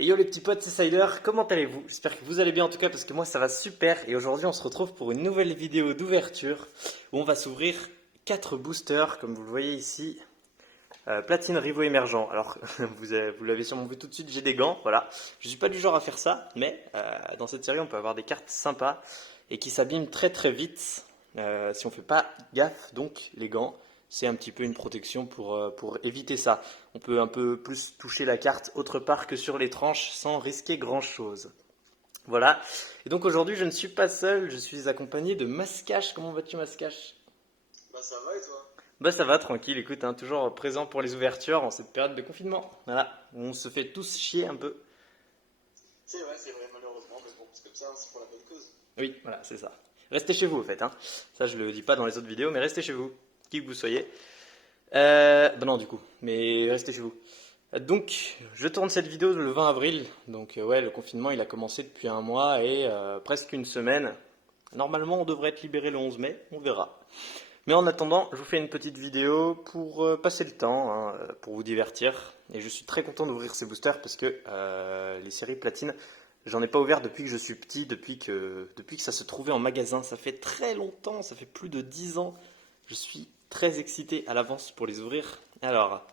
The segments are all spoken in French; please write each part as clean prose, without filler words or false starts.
Et yo les petits potes, c'est Sider, comment allez-vous? J'espère que vous allez bien en tout cas parce que moi ça va super et aujourd'hui on se retrouve pour une nouvelle vidéo d'ouverture où on va s'ouvrir 4 boosters comme vous le voyez ici, platine Rivo émergent. Alors vous l'avez sûrement vu tout de suite, j'ai des gants, voilà. Je suis pas du genre à faire ça mais dans cette série on peut avoir des cartes sympas et qui s'abîment très très vite si on fait pas gaffe, donc les gants. C'est un petit peu une protection pour éviter ça. On peut un peu plus toucher la carte autre part que sur les tranches sans risquer grand chose. Voilà. Et donc aujourd'hui, je ne suis pas seul, je suis accompagné de Mascache. Comment vas-tu, Mascache? Bah ça va et toi? Bah ça va, tranquille, écoute, hein, toujours présent pour les ouvertures en cette période de confinement. Voilà, on se fait tous chier un peu. C'est vrai malheureusement, mais bon, c'est comme ça, hein, c'est pour la bonne cause. Oui, voilà, c'est ça. Restez chez vous, au fait. Hein. Ça, je le dis pas dans les autres vidéos, mais restez chez vous, qui que vous soyez. Bah non, du coup, mais restez chez vous. Donc, je tourne cette vidéo le 20 avril. Donc, ouais, le confinement, il a commencé depuis un mois et presque une semaine. Normalement, on devrait être libéré le 11 mai, on verra. Mais en attendant, je vous fais une petite vidéo pour passer le temps, hein, pour vous divertir. Et je suis très content d'ouvrir ces boosters parce que les séries platine, j'en ai pas ouvert depuis que je suis petit, depuis que ça se trouvait en magasin. Ça fait très longtemps, ça fait plus de 10 ans. Je suis très excité à l'avance pour les ouvrir. Alors,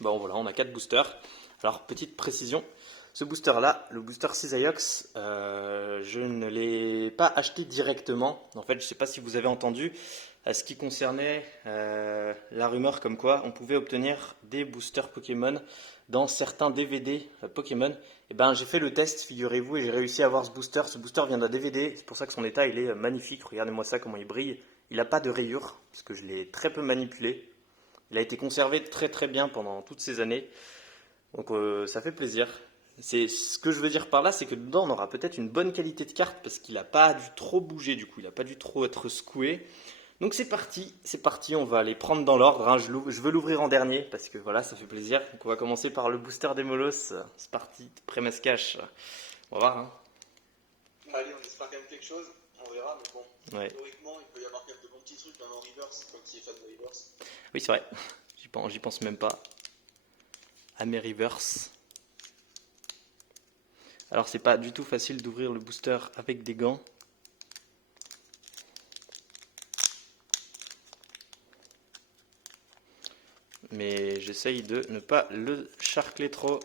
bon voilà, on a 4 boosters. Alors, petite précision, ce booster-là, le booster Cisaiox, je ne l'ai pas acheté directement. En fait, je ne sais pas si vous avez entendu à ce qui concernait la rumeur comme quoi on pouvait obtenir des boosters Pokémon dans certains DVD Pokémon. Et ben, j'ai fait le test, figurez-vous, et j'ai réussi à avoir ce booster. Ce booster vient d'un DVD, c'est pour ça que son état il est magnifique. Regardez-moi ça, comment il brille. Il n'a pas de rayures, parce que je l'ai très peu manipulé. Il a été conservé très très bien pendant toutes ces années. Donc ça fait plaisir. C'est ce que je veux dire par là, c'est que dedans on aura peut-être une bonne qualité de carte parce qu'il n'a pas dû trop bouger du coup, il n'a pas dû trop être secoué. Donc c'est parti, on va les prendre dans l'ordre. Hein. Je veux l'ouvrir en dernier parce que voilà, ça fait plaisir. Donc on va commencer par le booster des Molos. C'est parti, pré-mascache. On va voir. Hein. Allez, on espère quand même quelque chose, on verra, mais bon, Ouais. théoriquement, il peut y avoir quand même de bons petits trucs, même en reverse, comme qui est fan de reverse. Oui, c'est vrai. J'y pense même pas. À mes reverse. Alors c'est pas du tout facile d'ouvrir le booster avec des gants. Mais j'essaye de ne pas le charcler trop.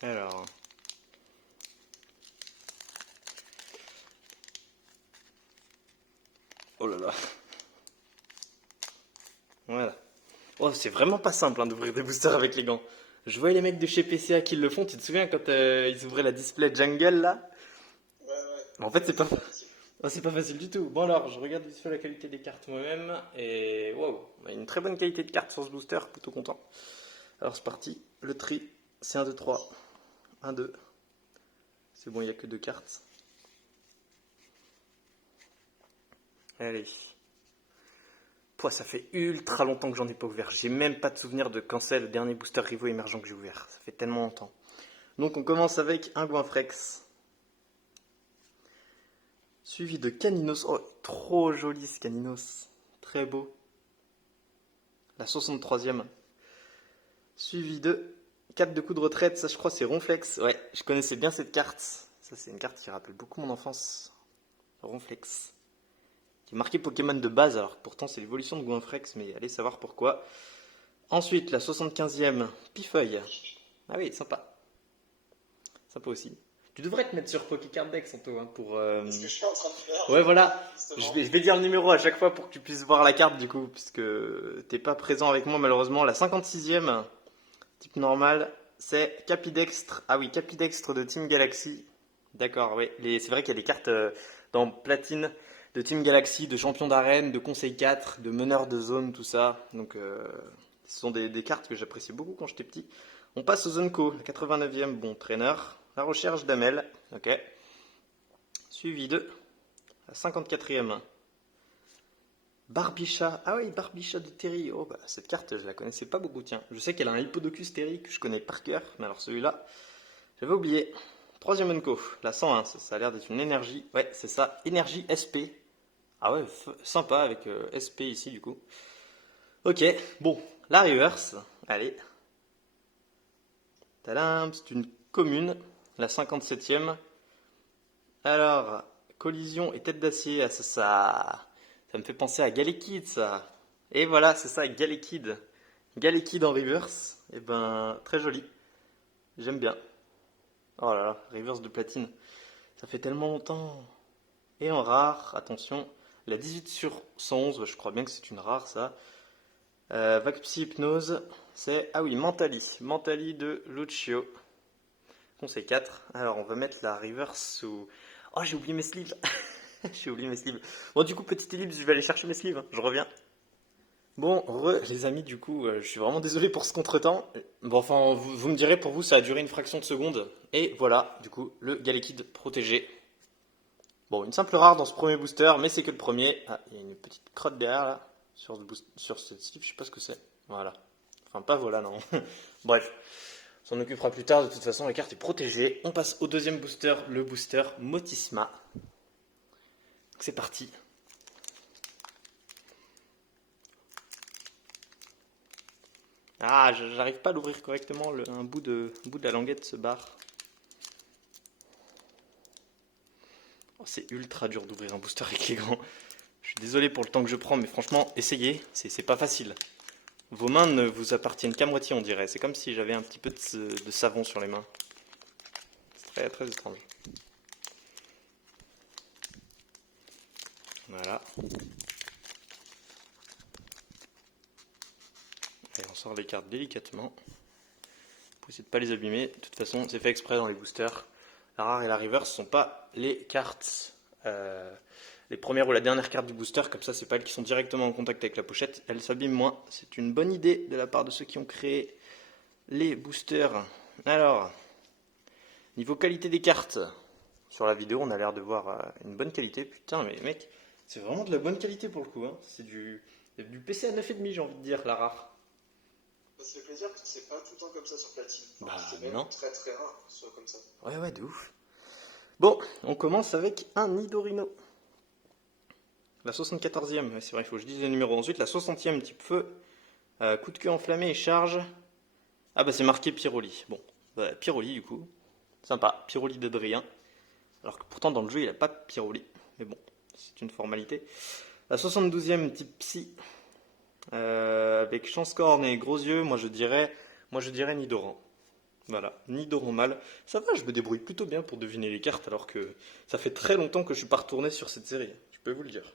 Alors. Oh là là. Voilà. Oh, c'est vraiment pas simple hein, d'ouvrir des boosters avec les gants. Je vois les mecs de chez PCA qui le font. Tu te souviens quand ils ouvraient la display Jungle là? Ouais, Mais en fait, c'est pas facile. c'est pas facile du tout. Bon alors, je regarde vite fait la qualité des cartes moi-même et wow, on a une très bonne qualité de cartes sur ce booster, plutôt content. Alors c'est parti, le tri, c'est 1, 2, 3. 1, 2. C'est bon, il n'y a que 2 cartes. Allez. Pouah, ça fait ultra longtemps que j'en ai pas ouvert. J'ai même pas de souvenir de quand c'est le dernier booster Rivo émergent que j'ai ouvert. Ça fait tellement longtemps. Donc on commence avec un Goinfrex. Suivi de Caninos. Oh, trop joli ce Caninos. Très beau. La 63e. Suivi de 4 de coups de retraite. Ça, je crois, c'est Ronflex. Ouais, je connaissais bien cette carte. Ça, c'est une carte qui rappelle beaucoup mon enfance. Ronflex. Qui est marqué Pokémon de base, alors que pourtant c'est l'évolution de Goinfrex, mais allez savoir pourquoi. Ensuite, la 75e, Pifeuille. Ah oui, sympa. Sympa aussi. Tu devrais te mettre sur Pokécard Deck, Santo, hein, pour... C'est ce que je suis en train de faire, Ouais, voilà. Je justement. vais, je vais dire le numéro à chaque fois pour que tu puisses voir la carte, du coup, puisque t'es pas présent avec moi, malheureusement. La 56e, type normal, c'est Capidextre. Ah oui, Capidextre de Team Galaxy. D'accord, oui. C'est vrai qu'il y a des cartes dans Platine de Team Galaxy, de champion d'arène, de conseil 4, de meneur de zone, tout ça. Donc, ce sont des cartes que j'appréciais beaucoup quand j'étais petit. On passe aux Zone Co, la 89e, bon, traîneur. La recherche d'Amel, ok. Suivi de la 54e, Barbicha. Ah oui, Barbicha de Terry. Oh, bah, cette carte, je la connaissais pas beaucoup, tiens. Je sais qu'elle a un Hippodocus Terry que je connais par cœur, mais alors celui-là, j'avais oublié. Troisième Unco, la 101, ça a l'air d'être une énergie. Ouais, c'est ça, énergie SP. Ah ouais, sympa avec SP ici du coup. Ok, bon, la reverse. Allez. Tadam, c'est une commune, la 57e. Alors, collision et tête d'acier, ça me fait penser à Galekid, ça. Et voilà, c'est ça, Galekid. Galekid en reverse, et ben, très joli. J'aime bien. Oh là là, reverse de platine. Ça fait tellement longtemps. Et en rare, attention, la 18 sur 111, je crois bien que c'est une rare, ça. Vacuum Hypnose, c'est... Ah oui, Mentali. Mentali de Lucio. Conseil 4. Alors, on va mettre la reverse sous... Oh, j'ai oublié mes sleeves. J'ai oublié mes sleeves. Bon, du coup, petite ellipse, je vais aller chercher mes sleeves. Je reviens. Bon, les amis, du coup, je suis vraiment désolé pour ce contretemps. Bon, enfin, vous me direz, pour vous, ça a duré une fraction de seconde. Et voilà, du coup, le Galekid protégé. Bon, une simple rare dans ce premier booster, mais c'est que le premier. Ah, il y a une petite crotte derrière, là, sur cette sleeve, je sais pas ce que c'est. Voilà. Enfin, pas voilà, non. Bref, on s'en occupera plus tard. De toute façon, la carte est protégée. On passe au deuxième booster, le booster Motisma. C'est parti. Ah, j'arrive pas à l'ouvrir correctement, un bout de la languette se barre. Oh, c'est ultra dur d'ouvrir un booster avec les gants. Je suis désolé pour le temps que je prends, mais franchement, essayez, c'est pas facile. Vos mains ne vous appartiennent qu'à moitié, on dirait. C'est comme si j'avais un petit peu de savon sur les mains. C'est très très étrange. Voilà. Et on sort les cartes délicatement. Pour essayer de ne pas les abîmer. De toute façon, c'est fait exprès dans les boosters. La rare et la reverse ne sont pas les cartes, les premières ou la dernière carte du booster. Comme ça, c'est pas elles qui sont directement en contact avec la pochette. Elles s'abîment moins. C'est une bonne idée de la part de ceux qui ont créé les boosters. Alors, niveau qualité des cartes, sur la vidéo, on a l'air de voir une bonne qualité. Putain, mais mec, c'est vraiment de la bonne qualité pour le coup. Hein. C'est du PC à 9,5, j'ai envie de dire, la rare. Ça fait plaisir parce que c'est pas tout le temps comme ça sur platine. Enfin, Bah c'est même non. très très rare que ce soit comme ça. Ouais, de ouf. Bon, on commence avec un Nidorino. La 74e, ouais, c'est vrai, il faut que je dise le numéro. Ensuite, la 60e, type feu. Coup de queue enflammé et charge. Ah bah c'est marqué Pyroli. Bon, bah, Pyroli du coup. Sympa, Pyroli d'Adrien. Alors que pourtant dans le jeu il n'a pas Pyroli. Mais bon, c'est une formalité. La 72e, type Psy. Avec Chance-Corne et gros yeux, moi je dirais Nidoran. Voilà, Nidoran mâle. Ça va, je me débrouille plutôt bien pour deviner les cartes alors que ça fait très longtemps que je suis pas retourné sur cette série. Je peux vous le dire.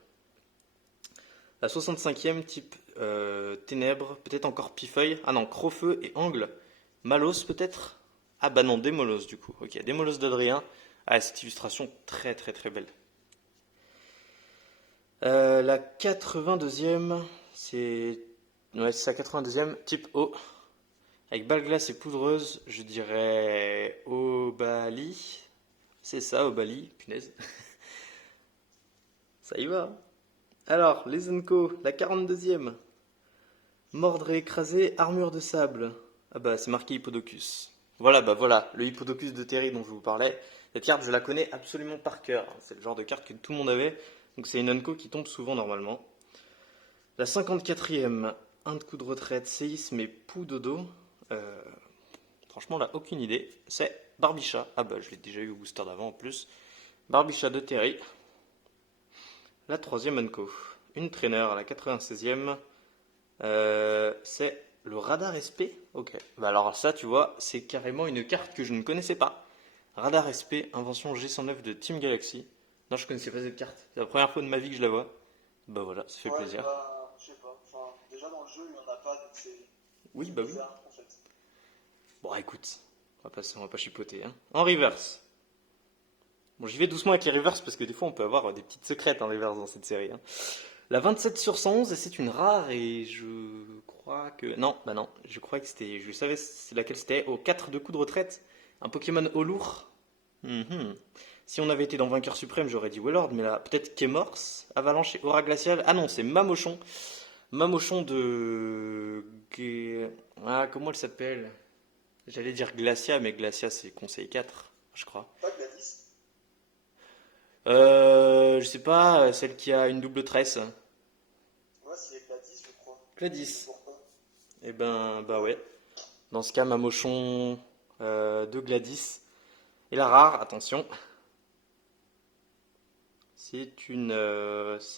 La 65e, type Ténèbres, peut-être encore Pifeuille. Ah non, Crofeu et Angle. Malos peut-être. Ah bah non, Démolos du coup. Ok, Démolos d'Adrien. Ah, cette illustration très très très belle. La 82e, c'est... Ouais, c'est la 82e, type O. Avec balle glace et poudreuse, je dirais Obali. C'est ça, Obali, punaise. Ça y va. Alors, les Enco, la 42e. Mordre et écraser, armure de sable. Ah bah, c'est marqué Hippodocus. Voilà, bah voilà, le Hippodocus de Terry dont je vous parlais. Cette carte, je la connais absolument par cœur. C'est le genre de carte que tout le monde avait. Donc c'est une Enco qui tombe souvent normalement. La 54e, un de coup de retraite, séisme et poux dodo. Franchement, là, aucune idée. C'est Barbicha. Ah bah, je l'ai déjà eu au booster d'avant en plus. Barbicha de Terry. La 3e Enco. Une traîneur à la 96e. C'est le radar SP. Ok. Bah alors ça, tu vois, c'est carrément une carte que je ne connaissais pas. Radar SP, invention G109 de Team Galaxy. Non, je connaissais pas cette carte. C'est la première fois de ma vie que je la vois. Bah voilà, ça fait plaisir. Bah, je sais pas. Enfin, déjà dans le jeu, il n'y en a pas, donc c'est Oui, bah oui. bizarre en fait. Bon, écoute, on va pas chipoter. Hein. En reverse. Bon, j'y vais doucement avec les reverse parce que des fois on peut avoir des petites secrètes en reverse dans cette série. Hein. La 27 sur 111, c'est une rare et je crois que... Non, bah non, je crois que c'était... Je savais laquelle c'était. Au 4 de coup de retraite, un Pokémon au lourd. Si on avait été dans Vainqueur Suprême, j'aurais dit Wellord, mais là, peut-être Kémorse, Avalanche et Aura Glaciale. Ah non, c'est Mamochon. Mamochon de... Ah, comment elle s'appelle? J'allais dire Glacia, mais Glacia c'est conseil 4, je crois. Pas Gladys. Je sais pas, celle qui a une double tresse. Ouais, c'est Gladys, je crois. Gladys. Pourquoi? Eh ben, bah ouais. Dans ce cas, Mamochon de Gladys. Et la rare, attention, c'est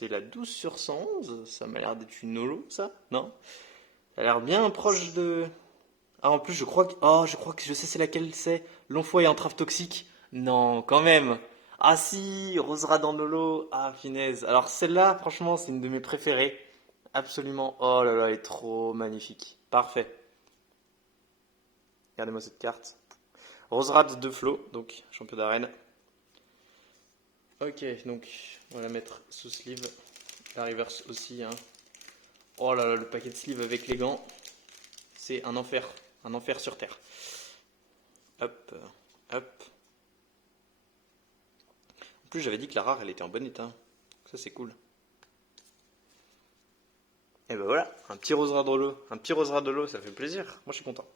la 12 sur 111. Ça m'a l'air d'être une holo, ça? Non? Ça a l'air bien proche de... Ah, en plus, je crois que je sais c'est laquelle c'est. L'enfoi et entrave toxique. Non, quand même. Ah si, Rosera dans Nolo. Ah, finesse. Alors celle-là, franchement, c'est une de mes préférées. Absolument. Oh là là, elle est trop magnifique. Parfait. Regardez-moi cette carte. Roserad de Flo, donc champion d'arène. Ok, donc on va la mettre sous sleeve. La reverse aussi, hein. Oh là là, le paquet de sleeve avec les gants. C'est un enfer sur terre. Hop, hop. En plus, j'avais dit que la rare, elle était en bon état. Ça, c'est cool. Et ben voilà, un petit Rosera de l'eau, ça fait plaisir. Moi, je suis content.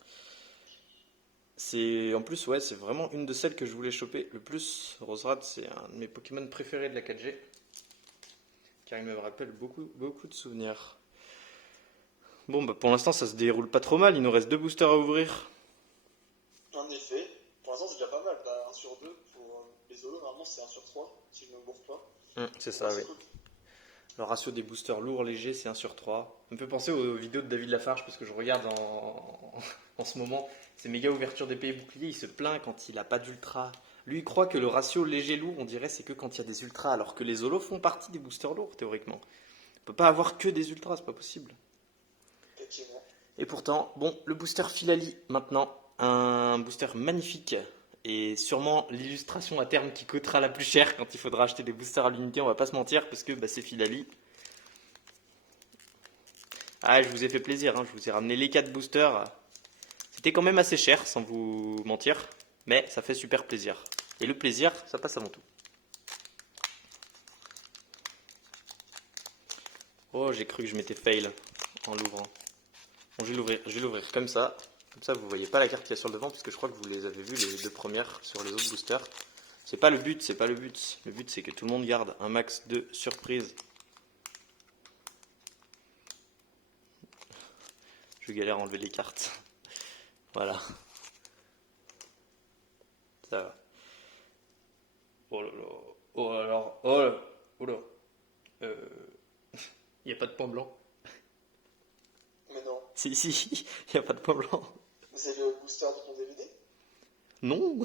En plus, ouais, c'est vraiment une de celles que je voulais choper le plus. Roserad, c'est un de mes Pokémon préférés de la 4G. Car il me rappelle beaucoup, beaucoup de souvenirs. Bon, bah pour l'instant, ça se déroule pas trop mal. Il nous reste 2 boosters à ouvrir. En effet, pour l'instant c'est déjà pas mal, t'as 1 sur 2 pour les holos, normalement c'est 1 sur 3, si je ne me bourre pas. C'est ça, Ouais, oui. c'est cool. Le ratio des boosters lourds légers, c'est 1 sur 3. Ça me fait penser aux vidéos de David Lafarge parce que je regarde en ce moment. C'est méga ouverture d'épée et bouclier. Il se plaint quand il n'a pas d'ultra. Lui, il croit que le ratio léger-lourd, on dirait, c'est que quand il y a des ultras, alors que les holos font partie des boosters lourds, théoriquement. On peut pas avoir que des ultras, c'est pas possible. Effectivement. Et pourtant, bon, le booster Filali maintenant, un booster magnifique et sûrement l'illustration à terme qui coûtera la plus chère quand il faudra acheter des boosters à l'unité, on va pas se mentir parce que bah, c'est Filali. Ah, je vous ai fait plaisir, hein, je vous ai ramené les 4 boosters. C'était quand même assez cher, sans vous mentir, mais ça fait super plaisir. Et le plaisir, ça passe avant tout. Oh, j'ai cru que je m'étais fail en l'ouvrant. Bon, je vais l'ouvrir comme ça. Comme ça, vous voyez pas la carte qu'il y a sur le devant, parce que je crois que vous les avez vues les 2 premières sur les autres boosters. C'est pas le but, c'est pas le but. Le but, c'est que tout le monde garde un max de surprises. Je galère à enlever les cartes. Voilà. Ça va. Oh là là. Oh alors. Oh là. Oh là. Il n'y a pas de point blanc. Mais non, Si, si, il n'y a pas de point blanc. c'est le booster de ton DVD? Non.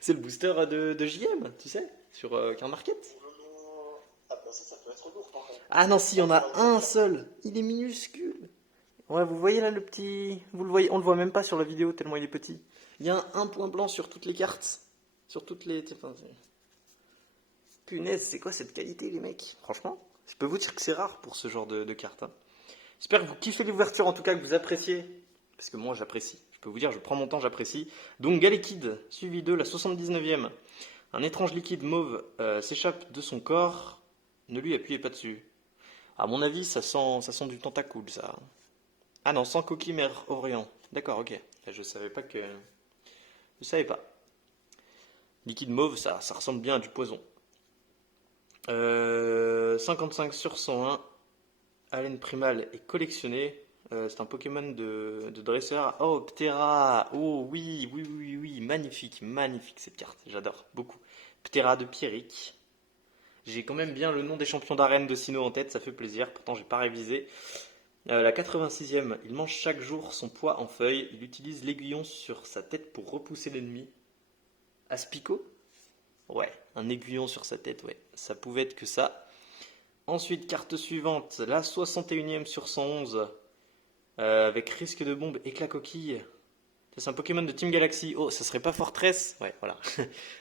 C'est le booster de JM, tu sais, sur Car Market. Oh, ah bah ça peut être lourd quand même. Ah non, si, il y en a un seul. Il est minuscule. Ouais, vous voyez là le petit. Vous le voyez, on le voit même pas sur la vidéo tellement il est petit. Il y a un point blanc sur toutes les cartes. Sur toutes les. Enfin, punaise, c'est quoi cette qualité, les mecs? Franchement, je peux vous dire que c'est rare pour ce genre de cartes, hein. J'espère que vous kiffez l'ouverture, en tout cas que vous appréciez. Parce que moi, j'apprécie. Je peux vous dire, je prends mon temps, j'apprécie. Donc, Galekid, suivi de la 79e. Un étrange liquide mauve s'échappe de son corps. Ne lui appuyez pas dessus. À mon avis, ça sent du tentacule, ça. Ah non, sans coquille mer Orient. D'accord, ok. Je savais pas que. Je savais pas. Liquide mauve, ça ressemble bien à du poison. 55 sur 101. Haleine primale est collectionné. C'est un Pokémon de dresseur. Oh, Ptera. Oh oui, oui, oui, oui. Magnifique, magnifique cette carte. J'adore beaucoup. Ptera de Pierrick. J'ai quand même bien le nom des champions d'arène de Sinnoh en tête, ça fait plaisir. Pourtant, j'ai pas révisé. La 86e, il mange chaque jour son poids en feuilles. Il utilise l'aiguillon sur sa tête pour repousser l'ennemi. Aspico? Ouais, un aiguillon sur sa tête, ouais. Ça pouvait être que ça. Ensuite, carte suivante, la 61e sur 111. Avec risque de bombe, éclat coquille. Ça, c'est un Pokémon de Team Galaxy. Oh, ça serait pas Fortress? Ouais, voilà.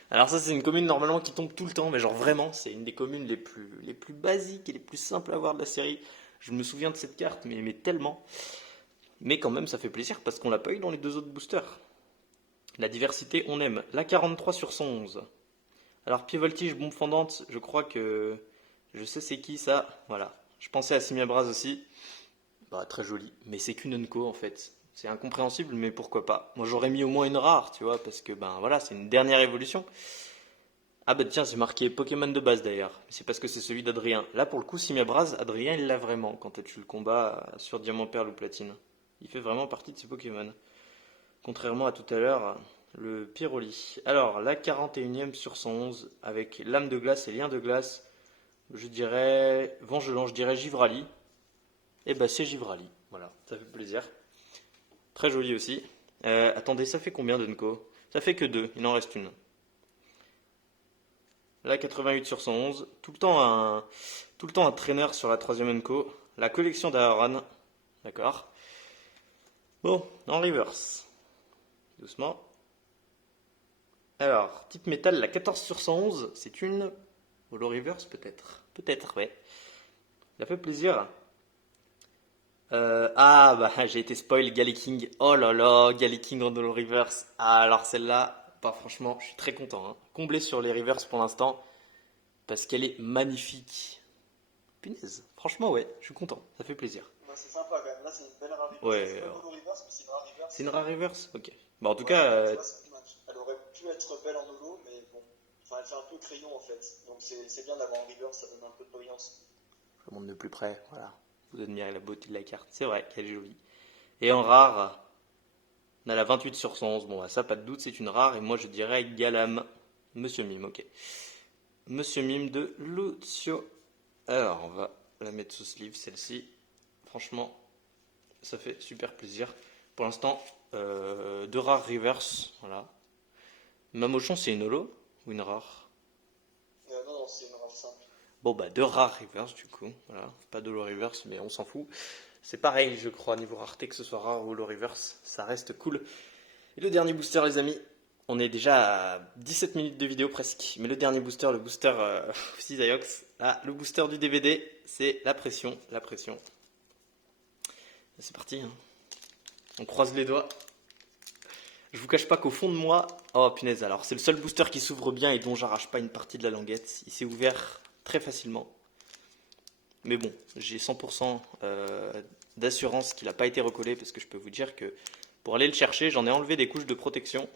Alors ça, c'est une commune normalement qui tombe tout le temps, mais genre vraiment, c'est une des communes les plus basiques et les plus simples à avoir de la série. Je me souviens de cette carte, mais tellement. Mais quand même, ça fait plaisir parce qu'on l'a pas eu dans les 2 autres boosters. La diversité, on aime. La 43 sur 111. Alors, pied voltige, bombe fendante, je crois que je sais c'est qui ça. Voilà. Je pensais à Simiabras aussi. Bah, très joli. Mais c'est qu'une Unco en fait. C'est incompréhensible, mais pourquoi pas. Moi, j'aurais mis au moins une rare, tu vois, parce que ben voilà, c'est une dernière évolution. Ah bah tiens, c'est marqué Pokémon de base d'ailleurs. C'est parce que c'est celui d'Adrien. Là, pour le coup, Simiabras, Adrien, il l'a vraiment quand tu le combats sur Diamant, Perle ou Platine. Il fait vraiment partie de ces Pokémon. Contrairement à tout à l'heure, le Piroli. Alors, la 41e sur 111 avec lame de glace et lien de glace. Je dirais Vengelant, je dirais Givrali. Et bah c'est Givrali. Voilà, ça fait plaisir. Très joli aussi. Attendez, ça fait combien d'Unco? Ça fait que 2, il en reste une. La 88 sur 111. Tout le temps un traîneur sur la troisième Unco. La collection d'Aaron. D'accord. Bon, en reverse. Doucement. Alors, type métal, la 14 sur 111, c'est une holo reverse peut-être. Peut-être, ouais. Ça fait plaisir. Ah, bah j'ai été spoil King. Oh là là, King en holo reverse. Ah, alors celle-là, bah franchement, je suis très content, hein. Comblé sur les reverse pour l'instant, parce qu'elle est magnifique. Punaise, franchement, ouais, je suis content, ça fait plaisir. Ouais, c'est sympa quand même. Là, c'est une belle rare reverse. Ouais, C'est pas une holo reverse, mais c'est une rare reverse. c'est une rare reverse. Ok. Bah en tout Ouais, cas, tu vois, c'est dommage. Elle aurait pu être belle en holo, mais bon. Enfin, elle fait un peu crayon en fait. Donc c'est bien d'avoir en reverse, ça donne un peu de brillance. je montre de plus près, voilà. Vous admirez la beauté de la carte. C'est vrai qu'elle est jolie. Et en rare, on a la 28 sur 111. Bon, bah, ça, pas de doute, c'est une rare. Et moi, je dirais Galam. Monsieur Mime, ok. Monsieur Mime de Lucio. Alors, on va la mettre sous sleeve, celle-ci. Franchement, ça fait super plaisir. Pour l'instant, deux rares reverse. Voilà. Mamochon, c'est une holo ou une rare? Non, non, c'est une rare simple. Bon, bah, deux rares reverse, du coup. Voilà. Pas de holo reverse, mais on s'en fout. C'est pareil, je crois, niveau rareté, que ce soit rare ou holo reverse. Ça reste cool. Et le dernier booster, les amis. On est déjà à 17 minutes de vidéo presque. Mais le dernier booster, le booster Cisaiox, là, le booster du DVD, c'est la pression. La pression. C'est parti, hein. On croise les doigts. Je vous cache pas qu'au fond de moi. Oh punaise, alors c'est le seul booster qui s'ouvre bien et dont j'arrache pas une partie de la languette. Il s'est ouvert très facilement. Mais bon, j'ai 100% d'assurance qu'il n'a pas été recollé parce que je peux vous dire que pour aller le chercher, j'en ai enlevé des couches de protection.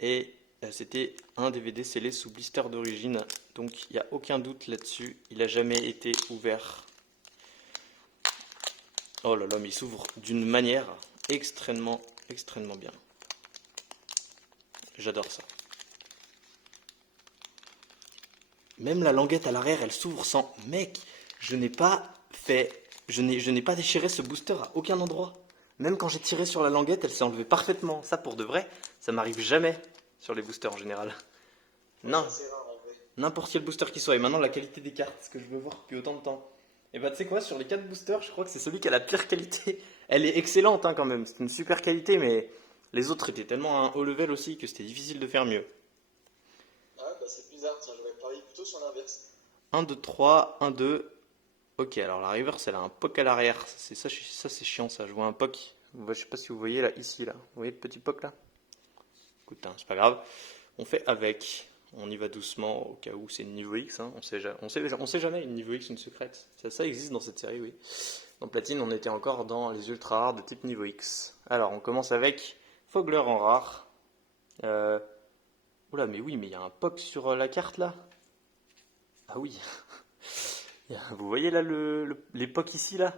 Et c'était un DVD scellé sous blister d'origine. Donc il n'y a aucun doute là-dessus. Il n'a jamais été ouvert. Oh là là, mais il s'ouvre d'une manière extrêmement bien. J'adore ça. Même la languette à l'arrière, elle s'ouvre sans... Mec, je n'ai pas déchiré ce booster à aucun endroit. Même quand j'ai tiré sur la languette, elle s'est enlevée parfaitement. Ça, pour de vrai, ça m'arrive jamais sur les boosters en général. Ouais, Non, c'est rare en vrai. n'importe quel booster qui soit. Et maintenant, la qualité des cartes, ce que je veux voir depuis autant de temps. Et bah, tu sais quoi, sur les 4 boosters, je crois que c'est celui qui a la pire qualité. Elle est excellente, hein, quand même. C'est une super qualité, mais les autres étaient tellement à un haut level aussi que c'était difficile de faire mieux. Ah, bah c'est bizarre, tiens, j'aurais parié plutôt sur l'inverse. 1, 2, 3, 1, 2. Ok, alors la reverse, elle a un POC à l'arrière. Ça, c'est chiant, ça. Je vois un POC. Je sais pas si vous voyez là, ici, là. Vous voyez le petit POC là? Écoute, hein, c'est pas grave. On fait avec. On y va doucement au cas où c'est une niveau X. Hein. On sait jamais une niveau X, une secrète. Ça existe dans cette série, oui. Dans Platine, on était encore dans les ultra rares de type niveau X. Alors, on commence avec Fogler en rare. Oula, mais oui, mais il y a un POC sur la carte là. Ah oui. Vous voyez là les POC ici là?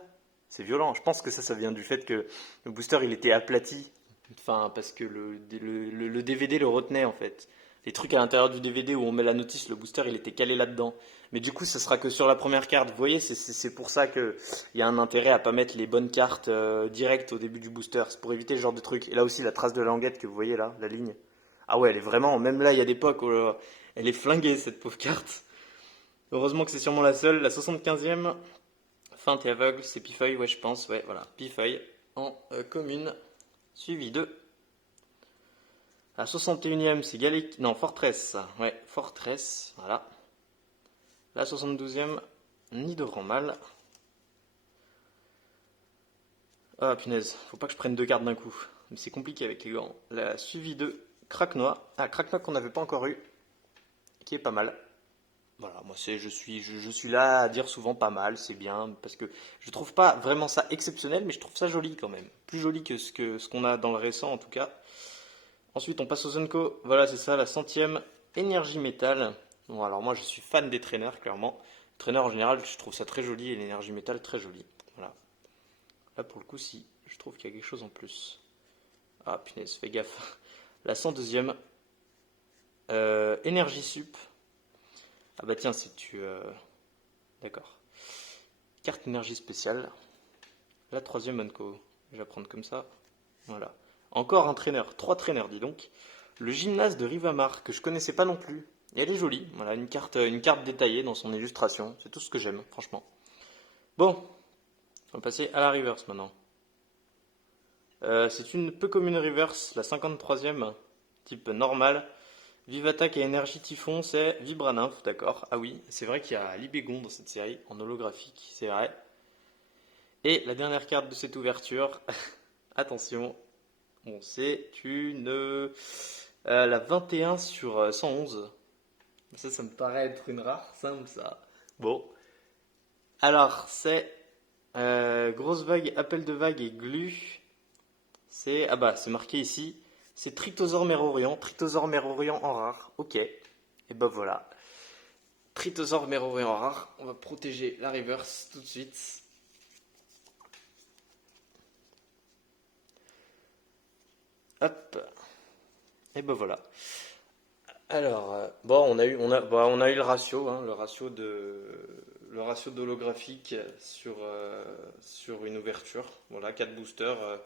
C'est violent. Je pense que ça vient du fait que le booster il était aplati. Enfin, parce que le DVD le retenait en fait. Les trucs à l'intérieur du DVD où on met la notice, le booster il était calé là-dedans. Mais du coup, ce sera que sur la première carte. Vous voyez, c'est pour ça qu'il y a un intérêt à pas mettre les bonnes cartes directes au début du booster. C'est pour éviter ce genre de trucs. Et là aussi, la trace de languette que vous voyez là, la ligne. Ah ouais, elle est vraiment. Même là, il y a des POC. Oh là là, elle est flinguée cette pauvre carte. Heureusement que c'est sûrement la seule. La 75e, feinte et aveugle, c'est Pifeuille, ouais, je pense. Ouais, voilà, Pifeuille en commune, suivi de. La 61e, c'est Gallic. Non, Fortress. Ouais, Fortress, voilà. La 72e, Nid de Mal. Ah, punaise, faut pas que je prenne deux cartes d'un coup. Mais c'est compliqué avec les gants. La suivi de Craquenois. Ah, Craquenois qu'on n'avait pas encore eu, qui est pas mal. Voilà, moi je suis là à dire souvent pas mal, c'est bien, parce que je trouve pas vraiment ça exceptionnel, mais je trouve ça joli quand même. Plus joli que ce qu'on a dans le récent en tout cas. Ensuite on passe au Zenko, voilà c'est ça, la 100e, énergie métal. Bon alors moi je suis fan des traîneurs clairement. Les traîneurs en général je trouve ça très joli et l'énergie métal très joli. Voilà. Là pour le coup si, je trouve qu'il y a quelque chose en plus. Ah punaise, fais gaffe. La 102e. Énergie sup. Ah bah tiens, si tu... D'accord. Carte énergie spéciale. La 3e Unco. Je vais la prendre comme ça. Voilà. Encore un traîneur. 3 traîneurs, dis donc. Le gymnase de Rivamar, que je connaissais pas non plus. Et elle est jolie. Voilà, une carte détaillée dans son illustration. C'est tout ce que j'aime, franchement. Bon, on va passer à la reverse maintenant. C'est une peu comme une reverse, la 53e, type normal. Vive attaque et énergie typhon, c'est Vibranymph, d'accord. Ah oui, c'est vrai qu'il y a Libégon dans cette série, en holographique, c'est vrai. Et la dernière carte de cette ouverture, attention, bon, c'est une. La 21 sur 111. Ça me paraît être une rare simple, ça. Bon. Alors, c'est grosse vague, appel de vague et glu. C'est. Ah bah, c'est marqué ici. C'est Trithosaur Mérorion. Trithosaur Mérorion en rare. Ok. Et bah voilà. Trithosaur Mérorion en rare. On va protéger la reverse tout de suite. Hop. Et ben voilà. Alors, bon, on a eu le ratio, hein, le ratio d'holographique sur une ouverture. Voilà, 4 boosters,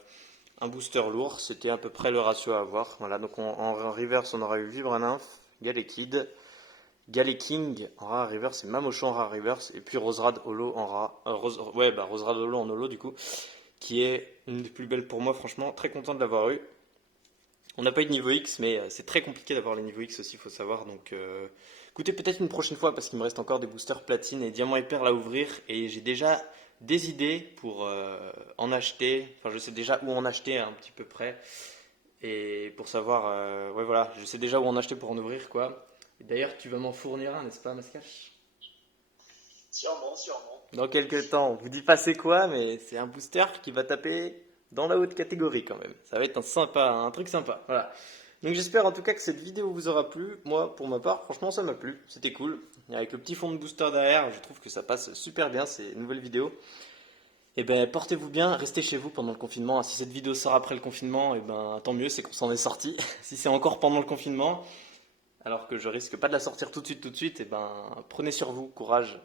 un booster lourd, c'était à peu près le ratio à avoir. Voilà, donc en reverse, on aura eu Vibranymph, Galekid, Galeking en rare reverse et Mamocho en rare reverse, et puis Roserad Holo en rare, Roserad Holo en holo du coup, qui est une des plus belles pour moi, franchement, très content de l'avoir eu. On n'a pas eu de niveau X, mais c'est très compliqué d'avoir les niveaux X aussi, il faut savoir. Donc, écoutez, peut-être une prochaine fois, parce qu'il me reste encore des boosters platine et diamant et perle à ouvrir. Et j'ai déjà des idées pour en acheter. Enfin, je sais déjà où en acheter un petit peu près. Et pour savoir, ouais, voilà, je sais déjà où en acheter pour en ouvrir, quoi. Et d'ailleurs, tu vas m'en fournir un, n'est-ce pas, Mascache? Sûrement, sûrement. Dans quelques temps. On vous dit pas c'est quoi, mais c'est un booster qui va taper dans la haute catégorie quand même. Ça va être un truc sympa. Voilà. Donc j'espère en tout cas que cette vidéo vous aura plu. Moi, pour ma part, franchement, ça m'a plu. C'était cool. Et avec le petit fond de booster derrière, je trouve que ça passe super bien ces nouvelles vidéos. Et ben, portez-vous bien, restez chez vous pendant le confinement. Si cette vidéo sort après le confinement, et ben, tant mieux, c'est qu'on s'en est sorti. Si c'est encore pendant le confinement, alors que je risque pas de la sortir tout de suite, et ben prenez sur vous, courage,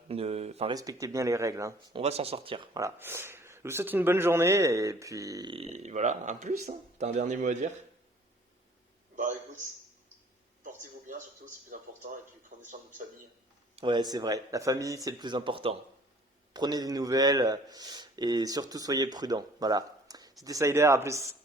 respectez bien les règles, hein. On va s'en sortir, voilà. Je vous souhaite une bonne journée, et puis voilà, un plus, hein. T'as un dernier mot à dire? Bah écoute, portez-vous bien surtout, c'est plus important, et puis prenez soin de votre famille. Ouais, c'est vrai, la famille c'est le plus important. Prenez des nouvelles, et surtout soyez prudents, voilà. C'était Sider, à plus.